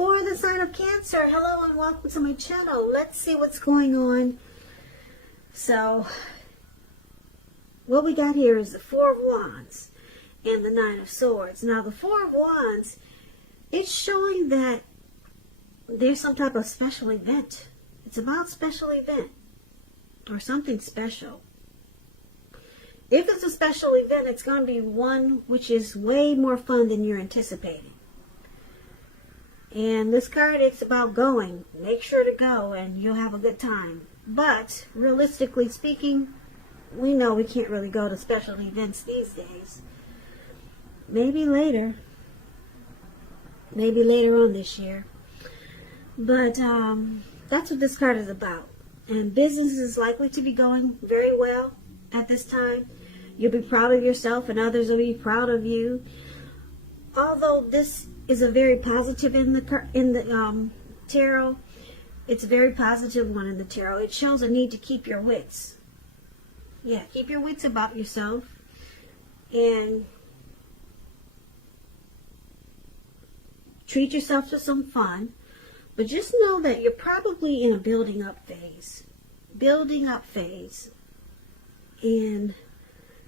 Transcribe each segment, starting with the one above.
For the sign of Cancer, hello and welcome to my channel. Let's see what's going on. So, what we got here is the Four of Wands and the Nine of Swords. Now, the Four of Wands, it's showing that there's some type of special event. It's about special event or something special. If it's a special event, it's going to be one which is way more fun than you're anticipating. And this card, it's about going. Make sure to go and you'll have a good time. But, realistically speaking, we know we can't really go to special events these days. Maybe later. Maybe later on this year. But, that's what this card is about. And business is likely to be going very well at this time. You'll be proud of yourself and others will be proud of you. Although this is a very positive in the tarot, it's a very positive one in the tarot. It shows a need to keep your wits. Yeah, keep your wits about yourself. And treat yourself to some fun. But just know that you're probably in a building up phase. Building up phase. And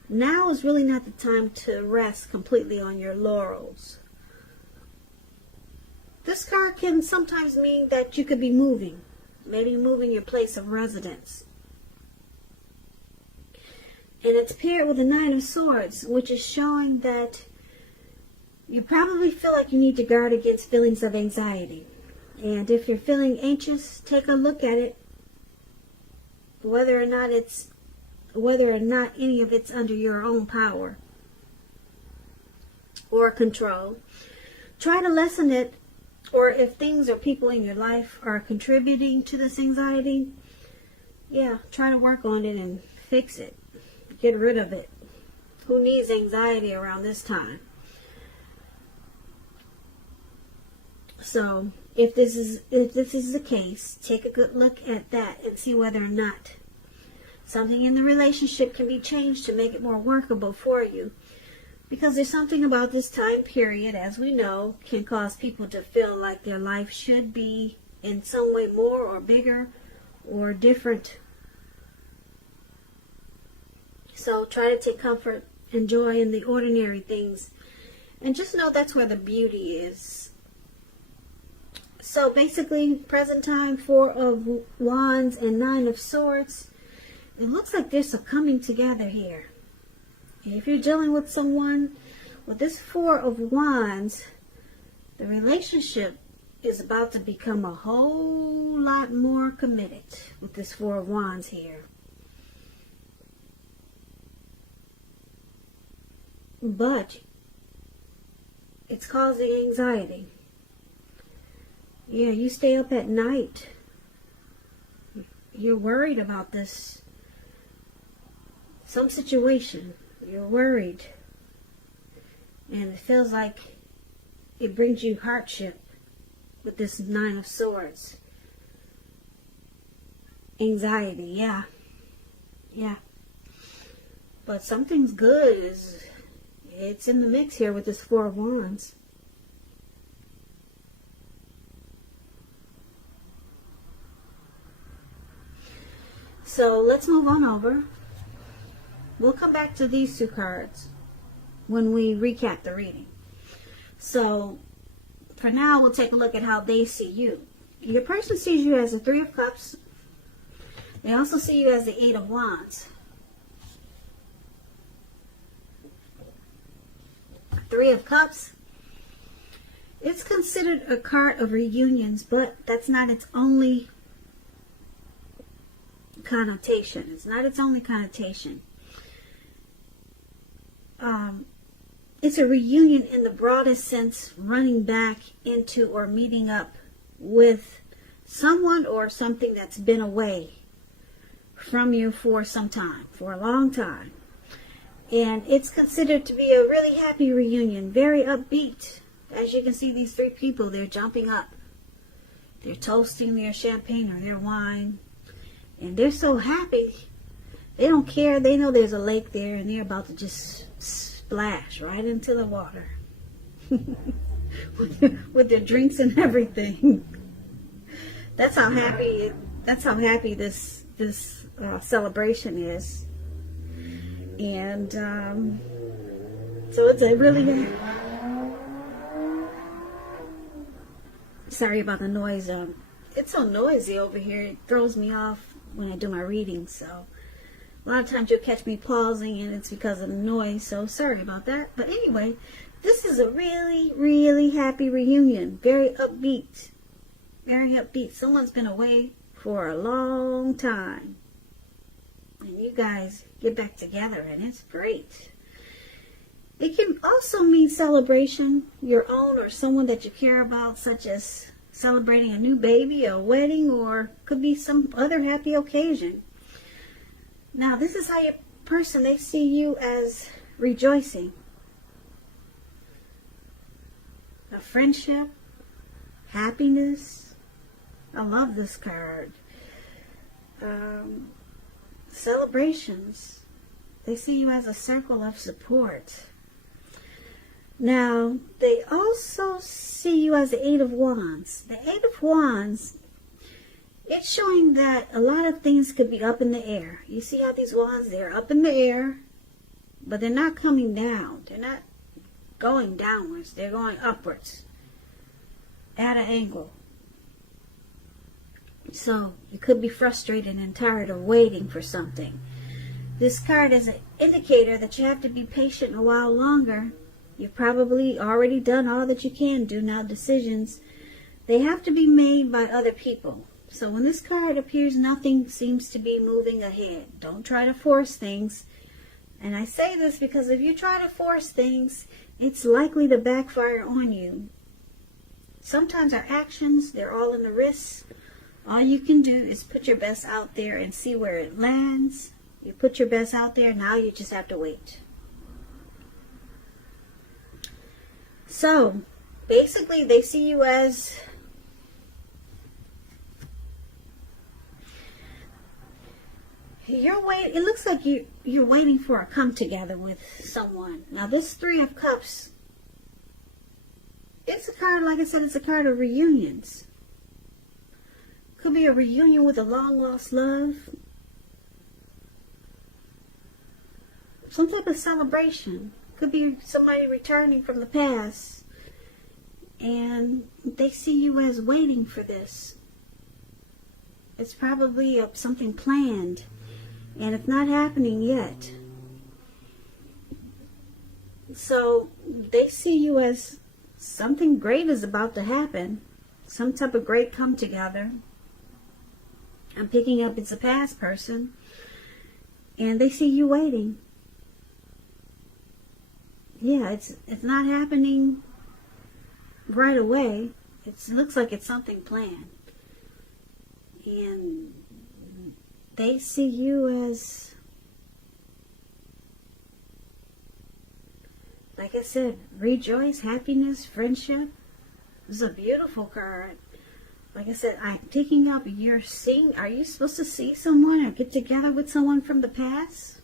now is really not the time to rest completely on your laurels. This card can sometimes mean that you could be moving. Maybe moving your place of residence. And it's paired with the Nine of Swords, which is showing that you probably feel like you need to guard against feelings of anxiety. And if you're feeling anxious, take a look at it. Whether or not any of it's under your own power or control. Try to lessen it, or if things or people in your life are contributing to this anxiety, yeah, try to work on it and fix it. Get rid of it. Who needs anxiety around this time? So, if this is the case, take a good look at that and see whether or not something in the relationship can be changed to make it more workable for you. Because there's something about this time period, as we know, can cause people to feel like their life should be in some way more or bigger or different. So try to take comfort and joy in the ordinary things. And just know that's where the beauty is. So basically, present time, Four of Wands and Nine of Swords. It looks like there's some coming together here. If you're dealing with someone with this Four of Wands, the relationship is about to become a whole lot more committed with this Four of Wands here. But it's causing anxiety. Yeah, you stay up at night. You're worried about this. Some situation. You're worried. And it feels like it brings you hardship with this Nine of Swords. Anxiety, yeah. Yeah. But something's good. It's in the mix here with this Four of Wands. So let's move on over. We'll come back to these two cards when we recap the reading. So for now, we'll take a look at how they see you. Your person sees you as the Three of Cups. They also see you as the Eight of Wands. Three of Cups. It's considered a card of reunions, but that's not its only connotation. It's not its only connotation. It's a reunion in the broadest sense, running back into or meeting up with someone or something that's been away from you for some time, for a long time. And it's considered to be a really happy reunion, very upbeat. As you can see, these three people, they're jumping up. They're toasting their champagne or their wine. And they're so happy. They don't care. They know there's a lake there and they're about to just splash right into the water. with their drinks and everything. That's how happy this celebration is. And so it's a really sorry about the noise. It's so noisy over here. It throws me off when I do my readings. So a lot of times you'll catch me pausing, and it's because of the noise. So sorry about that. But anyway, this is a really, really happy reunion. Very upbeat. Very upbeat. Someone's been away for a long time. And you guys get back together, and it's great. It can also mean celebration, your own or someone that you care about, such as celebrating a new baby, a wedding, or could be some other happy occasion. Now, this is how your person, they see you as rejoicing. A friendship, happiness. I love this card. Celebrations. They see you as a circle of support. Now, they also see you as the Eight of Wands. The Eight of Wands, it's showing that a lot of things could be up in the air. You see how these wands, they're up in the air, but they're not coming down. They're not going downwards. They're going upwards at an angle. So you could be frustrated and tired of waiting for something. This card is an indicator that you have to be patient a while longer. You've probably already done all that you can do. Now decisions, they have to be made by other people. So when this card appears, nothing seems to be moving ahead. Don't try to force things. And I say this because if you try to force things, it's likely to backfire on you. Sometimes our actions, they're all in the wrists. All you can do is put your best out there and see where it lands. You put your best out there, now you just have to wait. So, basically, they see you as it looks like you're waiting for a come together with someone. Now, this Three of Cups, it's a card, like I said, it's a card of reunions. Could be a reunion with a long-lost love. Some type of celebration. Could be somebody returning from the past. And they see you as waiting for this. It's probably something planned. And it's not happening yet. So they see you as something great is about to happen. Some type of great come together. I'm picking up it's a past person. And they see you waiting. Yeah, it's not happening right away. It looks like it's something planned. And they see you as, like I said, rejoice, happiness, friendship. This is a beautiful card. Like I said, I'm picking up, are you supposed to see someone or get together with someone from the past?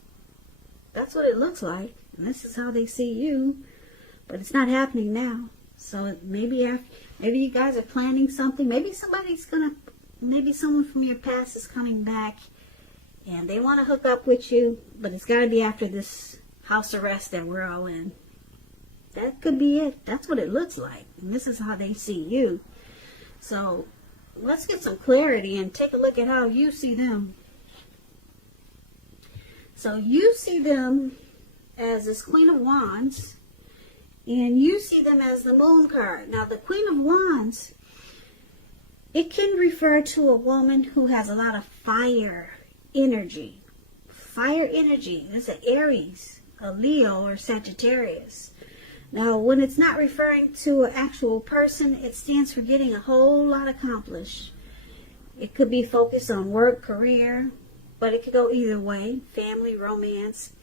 That's what it looks like. And this is how they see you. But it's not happening now. So maybe you guys are planning something. Maybe someone from your past is coming back and they want to hook up with you. But it's got to be after this house arrest that we're all in. That could be it. That's what it looks like. And this is how they see you. So let's get some clarity and take a look at how you see them. So you see them as this Queen of Wands, and you see them as the Moon card. Now, the Queen of Wands, it can refer to a woman who has a lot of fire energy. Fire energy. It's an Aries, a Leo, or Sagittarius. Now, when it's not referring to an actual person, it stands for getting a whole lot accomplished. It could be focused on work, career, but it could go either way. Family, romance.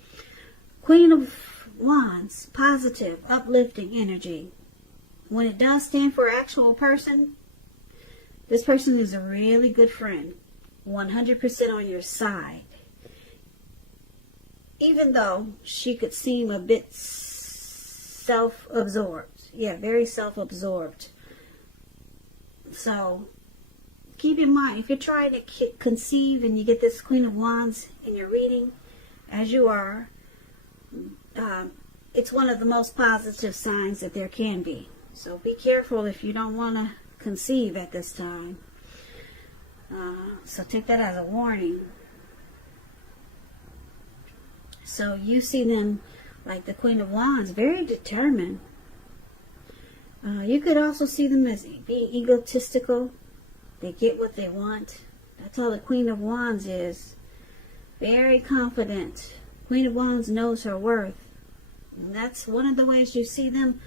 Queen of Wands, positive, uplifting energy. When it does stand for an actual person, this person is a really good friend. 100% on your side. Even though she could seem a bit self-absorbed. very self-absorbed. So keep in mind, if you're trying to conceive and you get this Queen of Wands in your reading, as you are, it's one of the most positive signs that there can be. So be careful if you don't want to conceive at this time. So take that as a warning. So you see them, like the Queen of Wands, very determined. You could also see them as being egotistical. They get what they want. That's all the Queen of Wands is. Very confident. Queen of Wands knows her worth. And that's one of the ways you see them.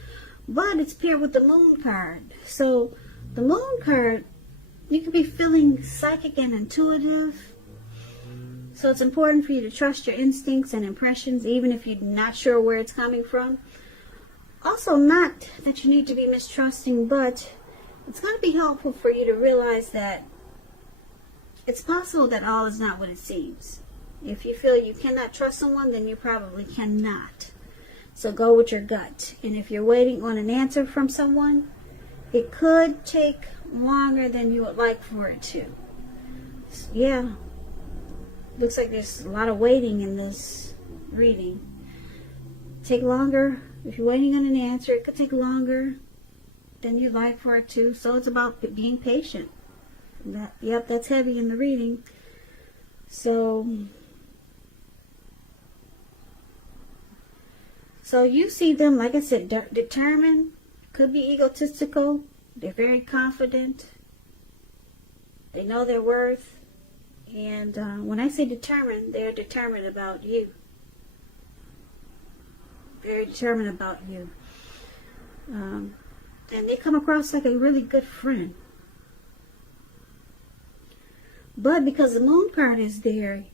But it's paired with the Moon card. So the Moon card, you could be feeling psychic and intuitive. So it's important for you to trust your instincts and impressions, even if you're not sure where it's coming from. Also, not that you need to be mistrusting, but it's going to be helpful for you to realize that it's possible that all is not what it seems. If you feel you cannot trust someone, then you probably cannot. So go with your gut. And if you're waiting on an answer from someone, it could take longer than you would like for it to. Yeah. Looks like there's a lot of waiting in this reading. Take longer. If you're waiting on an answer, it could take longer than you'd like for it to. So it's about being patient. Yep, that's heavy in the reading. So you see them, like I said, determined. Could be egotistical. They're very confident. They know their worth. And when I say determined, they're determined about you. Very determined about you. And they come across like a really good friend. But because the Moon card is there,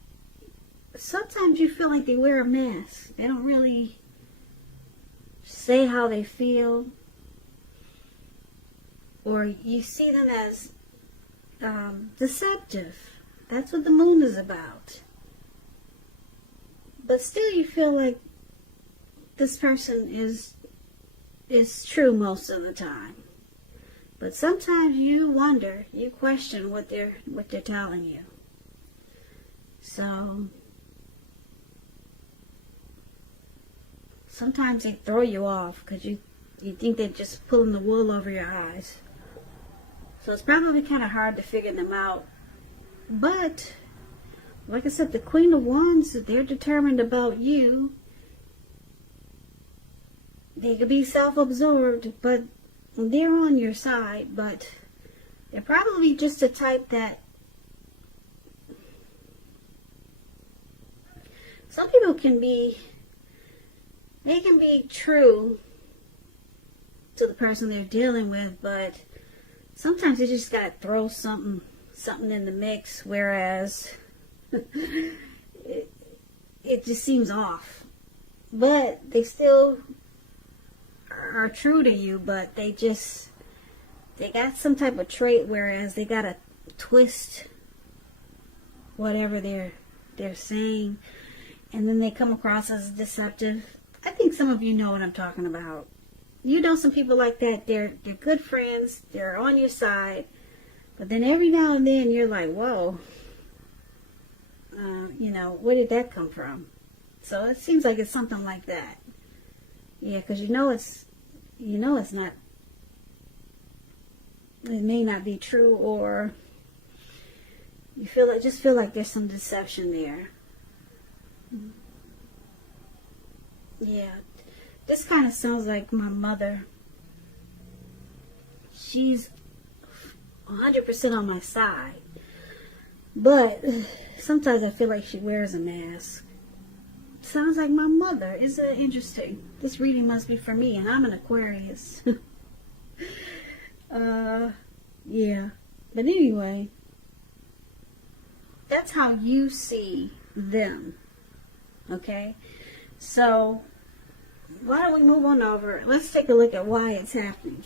sometimes you feel like they wear a mask. They don't really say how they feel. Or you see them as deceptive. That's what the Moon is about. But still you feel like this person is true most of the time. But sometimes you wonder, you question what they're telling you. So sometimes they throw you off because you think they're just pulling the wool over your eyes. So it's probably kind of hard to figure them out. But like I said, the Queen of Wands, they're determined about you. They could be self-absorbed, but they're on your side. But they're probably just a type that some people can be true to the person they're dealing with, but sometimes they just gotta throw something in the mix, whereas it just seems off. But they still are true to you, but they got some type of trait, whereas they gotta twist whatever they're saying, and then they come across as deceptive. I think some of you know what I'm talking about. You know some people like that. They're good friends. They're on your side. But then every now and then you're like, whoa, where did that come from? So it seems like it's something like that. Yeah, because it's not, it may not be true, or you feel like there's some deception there. Yeah, this kind of sounds like my mother. She's 100% on my side, but sometimes I feel like she wears a mask. Sounds like my mother. Isn't it interesting? This reading must be for me, and I'm an Aquarius. Yeah. But anyway, that's how you see them. Okay? So, why don't we move on over? Let's take a look at why it's happening.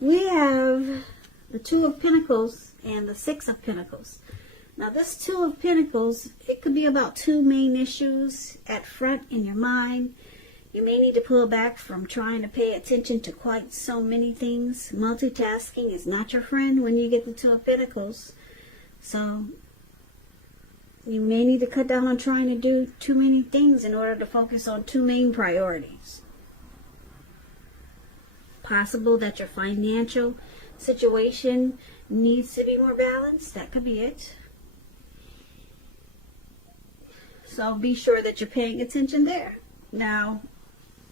We have the Two of Pentacles and the Six of Pentacles. Now this Two of Pentacles, it could be about two main issues at front in your mind. You may need to pull back from trying to pay attention to quite so many things. Multitasking is not your friend when you get the Two of Pentacles. So you may need to cut down on trying to do too many things in order to focus on two main priorities. Possible that your financial situation needs to be more balanced. That could be it. So be sure that you're paying attention there. Now,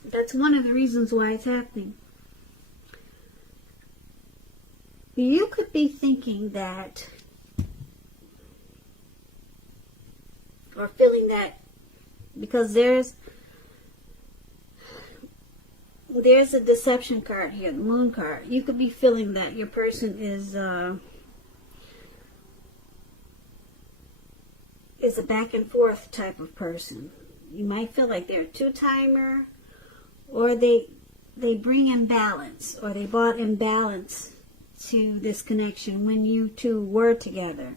that's one of the reasons why it's happening. You could be thinking that, or feeling that, because there's a deception card here, the Moon card. You could be feeling that your person is a back and forth type of person. You might feel like they're a two-timer, or they bring imbalance, or they brought imbalance to this connection when you two were together.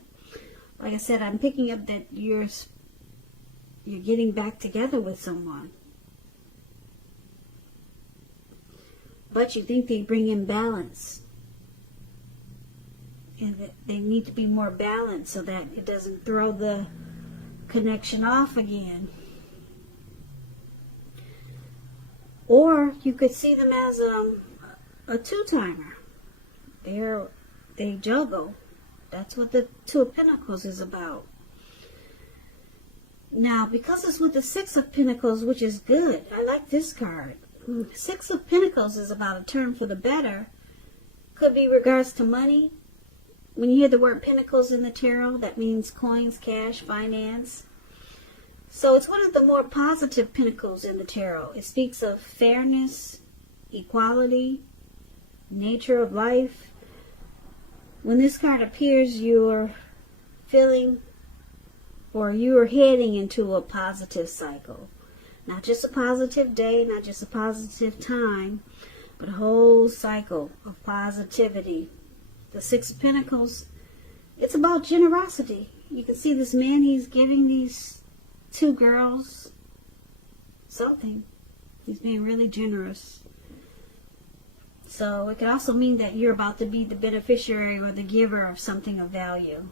Like I said, I'm picking up that you're getting back together with someone, but you think they bring imbalance, and that they need to be more balanced so that it doesn't throw the connection off again. Or you could see them as a two-timer. They juggle. That's what the Two of Pentacles is about. Now, because it's with the Six of Pentacles, which is good, I like this card. Six of Pentacles is about a turn for the better. Could be regards to money. When you hear the word Pentacles in the tarot, that means coins, cash, finance. So it's one of the more positive Pentacles in the tarot. It speaks of fairness, equality, nature of life. When this card appears, you're feeling, or you're heading into a positive cycle. Not just a positive day, not just a positive time, but a whole cycle of positivity. The Six of Pentacles, it's about generosity. You can see this man, he's giving these two girls something. He's being really generous. So it could also mean that you're about to be the beneficiary or the giver of something of value.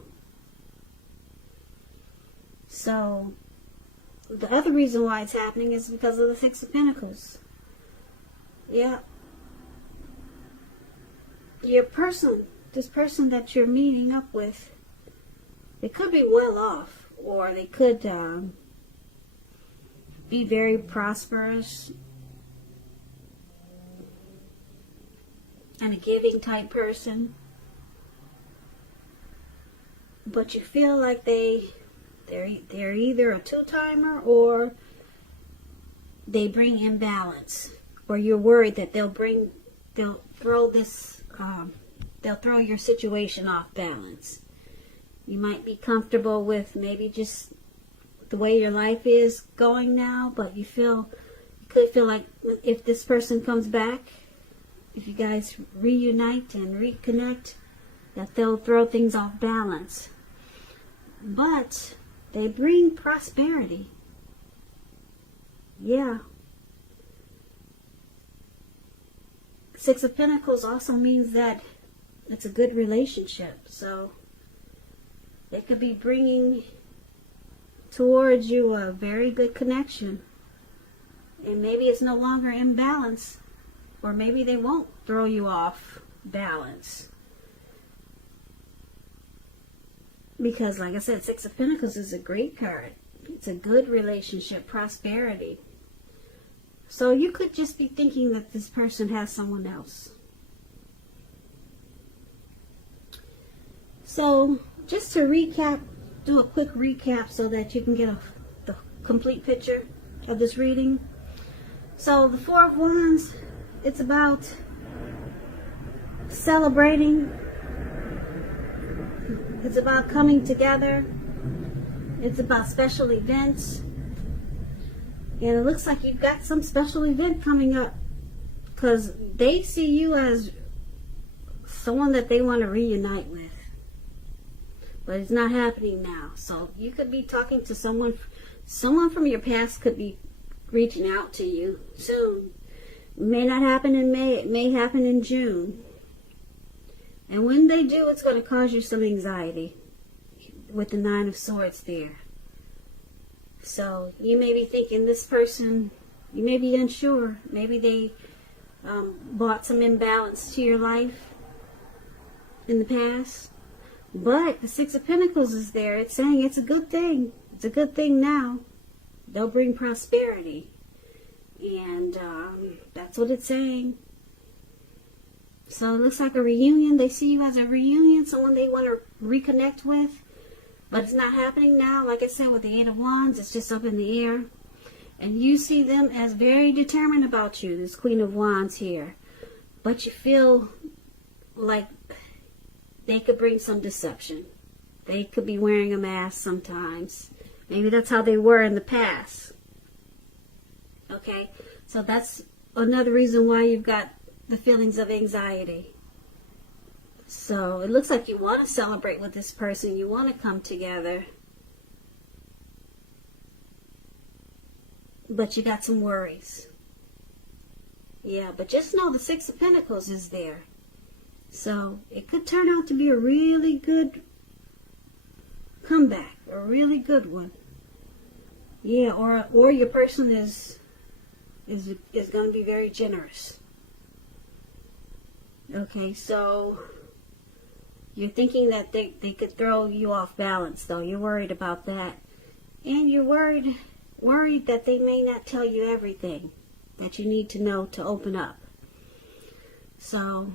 So the other reason why it's happening is because of the Six of Pentacles. Yeah. Your person, this person that you're meeting up with, they could be well off, or they could be very prosperous and a giving type person. But you feel like they're either a two-timer, or they bring imbalance, or you're worried that they'll throw your situation off balance. You might be comfortable with maybe just the way your life is going now, but you could feel like if this person comes back, if you guys reunite and reconnect, that they'll throw things off balance. But they bring prosperity. Yeah. Six of Pentacles also means that it's a good relationship. So they could be bringing towards you a very good connection. And maybe it's no longer imbalance. Or maybe they won't throw you off balance. Because, like I said, Six of Pentacles is a great card. It's a good relationship, prosperity. So you could just be thinking that this person has someone else. So, just to recap, do a quick recap so that you can get the complete picture of this reading. So, the Four of Wands, it's about celebrating. It's about coming together. It's about special events. And it looks like you've got some special event coming up, because they see you as someone that they want to reunite with. but it's not happening now. So you could be talking to someone from your past could be reaching out to you soon. It may not happen in May, it may happen in June. And when they do, it's going to cause you some anxiety with the Nine of Swords there. So you may be thinking this person, you may be unsure. Maybe they brought some imbalance to your life in the past. But the Six of Pentacles is there. It's saying it's a good thing. It's a good thing now. They'll bring prosperity. And that's what it's saying. So it looks like a reunion. They see you as a reunion, someone they want to reconnect with. But it's not happening now. Like I said, with the Eight of Wands, it's just up in the air. And you see them as very determined about you, this Queen of Wands here. But you feel like they could bring some deception. They could be wearing a mask sometimes. Maybe that's how they were in the past. Okay? So that's another reason why you've got the feelings of anxiety. So it looks like you want to celebrate with this person. You want to come together. But you got some worries. Yeah, but just know the Six of Pentacles is there. So it could turn out to be a really good comeback. A really good one. Yeah, or your person is going to be very generous. Okay, so you're thinking that they could throw you off balance, though. You're worried about that. And you're worried that they may not tell you everything that you need to know to open up. So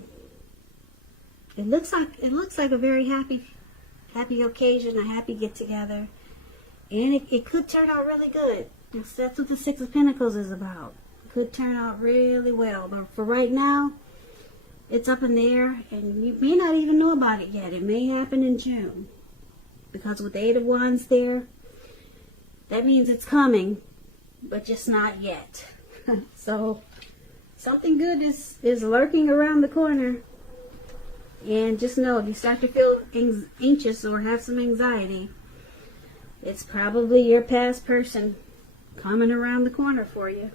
it looks like a very happy occasion, a happy get together. And it could turn out really good. That's what the Six of Pentacles is about. It could turn out really well. But for right now, it's up in the air, and you may not even know about it yet. It may happen in June. Because with the Eight of Wands there, that means it's coming, but just not yet. So, something good is lurking around the corner. And just know, if you start to feel anxious or have some anxiety, it's probably your past person coming around the corner for you.